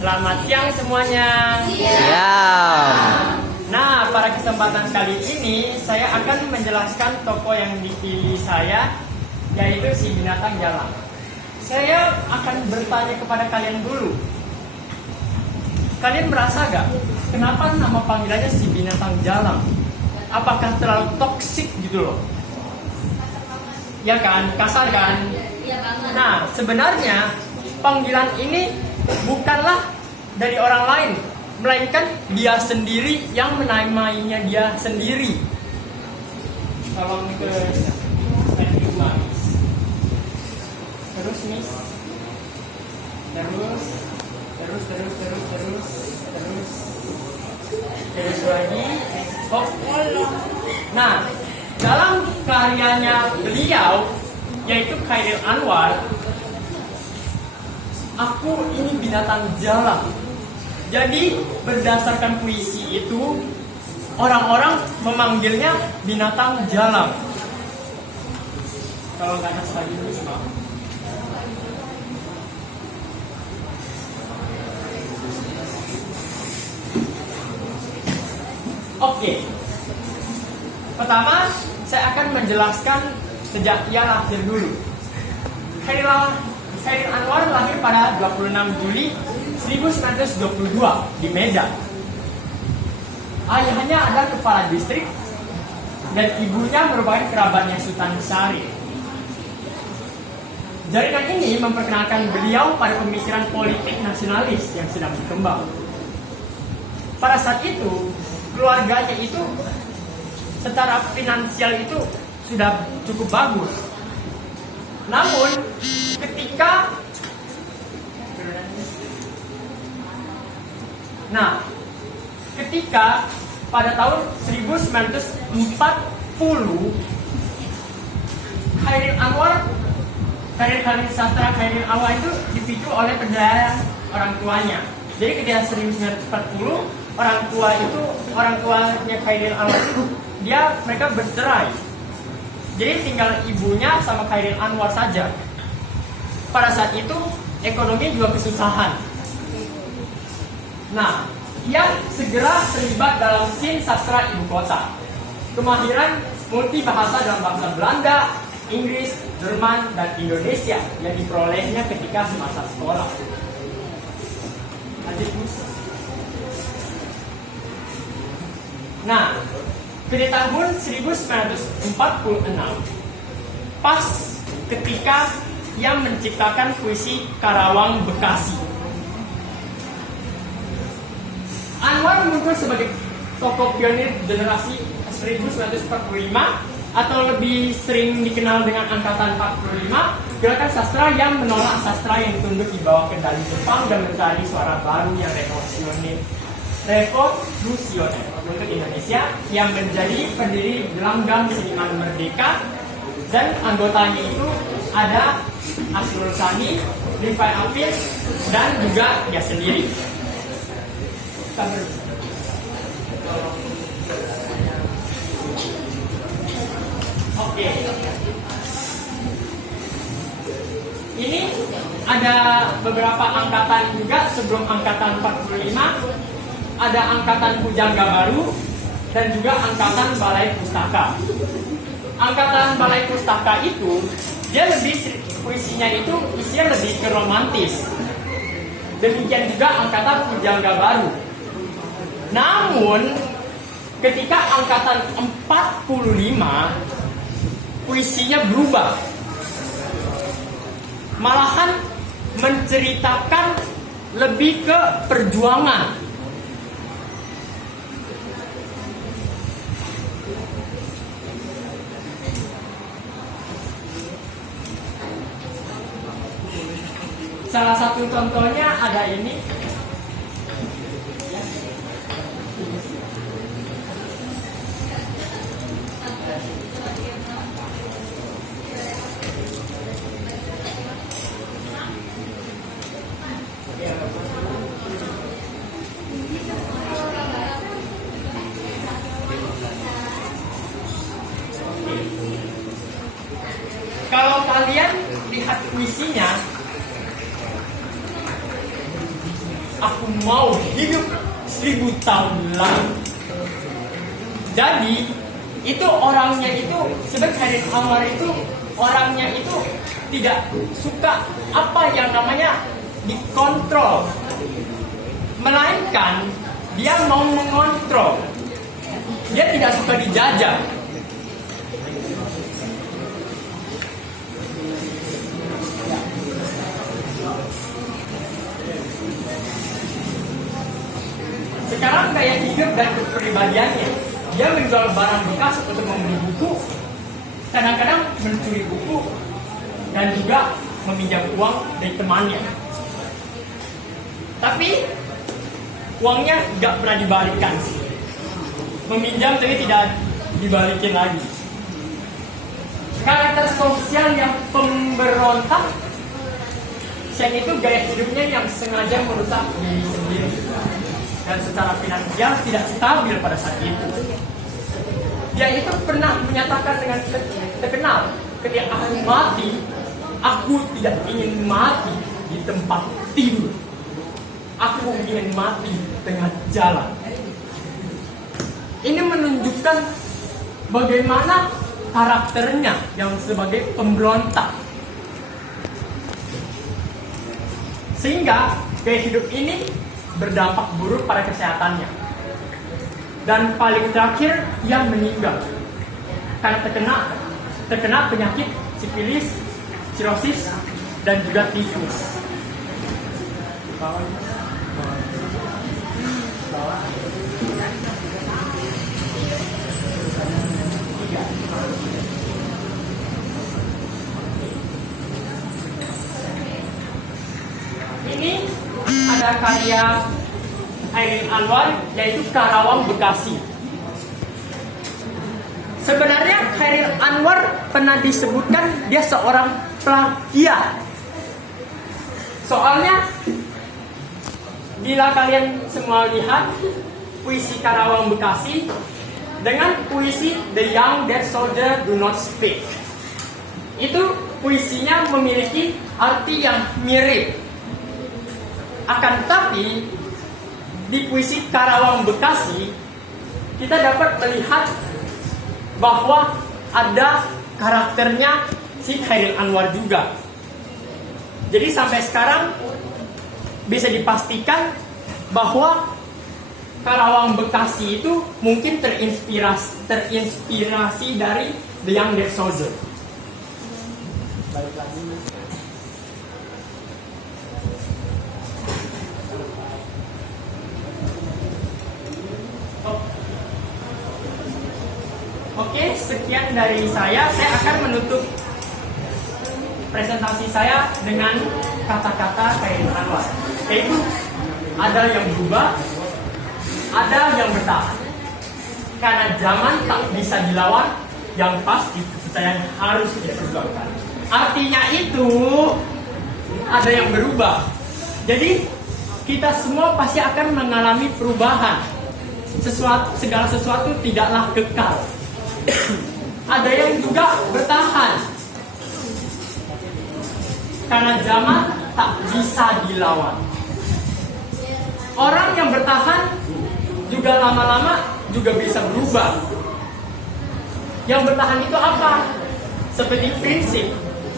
Selamat siang semuanya. Siap. Nah, pada kesempatan kali ini saya akan menjelaskan tokoh yang dipilih saya, yaitu si binatang jalang. Saya akan bertanya kepada kalian dulu. Kalian merasa gak kenapa nama panggilannya si binatang jalang? Apakah terlalu toksik gitu loh? Ya kan, kasar kan? Nah, sebenarnya panggilan ini bukanlah dari orang lain, melainkan dia sendiri yang menamainya dia sendiri. Tolong ke terus nih, terus lagi. Oh, nah, dalam karyanya beliau, yaitu Chairil Anwar, Aku Ini Binatang Jalang. Jadi berdasarkan puisi itu, orang-orang memanggilnya binatang jalang. Kalau nggak ada lagi ini, maaf. Oke. Pertama, saya akan menjelaskan sejak ia lahir dulu. Chairil Anwar lahir pada 26 Juli 1922 di Medan. Ayahnya adalah kepala distrik dan ibunya merupakan kerabatnya Sultan Syarif. Jaringan ini memperkenalkan beliau pada pemikiran politik nasionalis yang sedang berkembang. Pada saat itu, keluarganya itu secara finansial itu sudah cukup bagus. Namun ketika pada tahun 1940 karir sastra Chairil Anwar itu dipicu oleh perceraian orang tuanya. Jadi ketika 1940 orang tuanya Chairil Anwar itu mereka bercerai. Jadi tinggal ibunya sama Chairil Anwar saja. Pada saat itu ekonomi juga kesusahan. Nah, ia segera terlibat dalam scene sastra ibu kota. Kemahiran multi bahasa dalam bahasa Belanda, Inggris, Jerman, dan Indonesia yang diperolehnya ketika semasa sekolah. Nah, pada tahun 1946, pas ketika ia menciptakan puisi Karawang Bekasi, Anwar muncul sebagai tokoh pionir generasi 1945 atau lebih sering dikenal dengan Angkatan 45, gerakan sastra yang menolak sastra yang ditunduk di bawah kendali Jepang dan mencari suara baru yang revolusioner untuk Indonesia, yang menjadi pendiri Gelanggang Seniman Merdeka, dan anggotanya itu ada Asrul Sani, Rifai Apil, dan juga dia sendiri. Oke. Ini ada beberapa angkatan juga sebelum angkatan 45. Ada angkatan Pujangga Baru dan juga angkatan Balai Pustaka. Angkatan Balai Pustaka itu dia puisinya itu isinya lebih ke romantis. Demikian juga angkatan Pujangga Baru. Namun ketika angkatan 45 puisinya berubah. Malahan menceritakan lebih ke perjuangan. Salah satu contohnya ada ini. Kalau kalian lihat puisinya, aku mau hidup 1000 tahun lagi. Jadi itu orangnya itu sebenarnya Khairil Anwar itu orangnya itu tidak suka apa yang namanya dikontrol, melainkan dia mau mengontrol. Dia tidak suka dijajah. Sekarang gaya hidup dan kepribadiannya, dia menjual barang bekas untuk membeli buku, kadang-kadang mencuri buku, dan juga meminjam uang dari temannya. Tapi uangnya nggak pernah dibalikkan. Meminjam tapi tidak dibalikin lagi. Karakter sosial yang pemberontak, selain itu gaya hidupnya yang sengaja merusak diri sendiri dan secara finansial tidak stabil pada saat itu. Dia itu pernah menyatakan dengan terkenal, ketika aku mati, aku tidak ingin mati di tempat tidur. Aku ingin mati di tengah jalan. Ini menunjukkan bagaimana karakternya yang sebagai pemberontak. Sehingga gaya hidup ini berdampak buruk pada kesehatannya. Dan paling terakhir, ia meninggal karena terkena penyakit sifilis, sirosis, dan juga tifus. Ini ada karya Khairil Anwar, yaitu Karawang Bekasi. Sebenarnya Khairil Anwar pernah disebutkan dia seorang plagiat. Soalnya bila kalian semua lihat puisi Karawang Bekasi dengan puisi The Young Dead Soldier Do Not Speak, itu puisinya memiliki arti yang mirip. Akan tetapi di puisi Karawang Bekasi kita dapat melihat bahwa ada karakternya si Khairil Anwar juga. Jadi sampai sekarang bisa dipastikan bahwa Karawang Bekasi itu mungkin terinspirasi dari The Young Dead Soldier. Balik lagi. Oke, sekian dari saya. Saya akan menutup presentasi saya dengan kata-kata Khairil Anwar, yaitu ada yang berubah, ada yang bertahan. Karena zaman tak bisa dilawan, yang pasti kepercayaan harus diperjuangkan. Artinya itu ada yang berubah. Jadi kita semua pasti akan mengalami perubahan. Segala sesuatu tidaklah kekal. Ada yang juga bertahan karena zaman tak bisa dilawan. Orang yang bertahan juga lama-lama juga bisa berubah. Yang bertahan itu apa? Seperti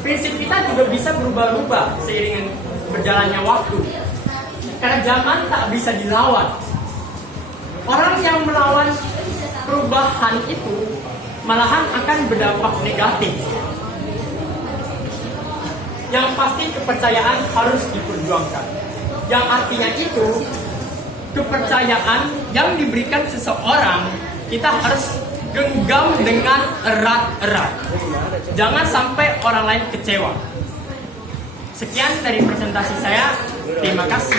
prinsip kita juga bisa berubah-ubah seiring berjalannya waktu. Karena zaman tak bisa dilawan. Orang yang melawan perubahan itu malahan akan berdampak negatif. Yang pasti kepercayaan harus diperjuangkan. Yang artinya itu kepercayaan yang diberikan seseorang kita harus genggam dengan erat-erat. Jangan sampai orang lain kecewa. Sekian dari presentasi saya. Terima kasih.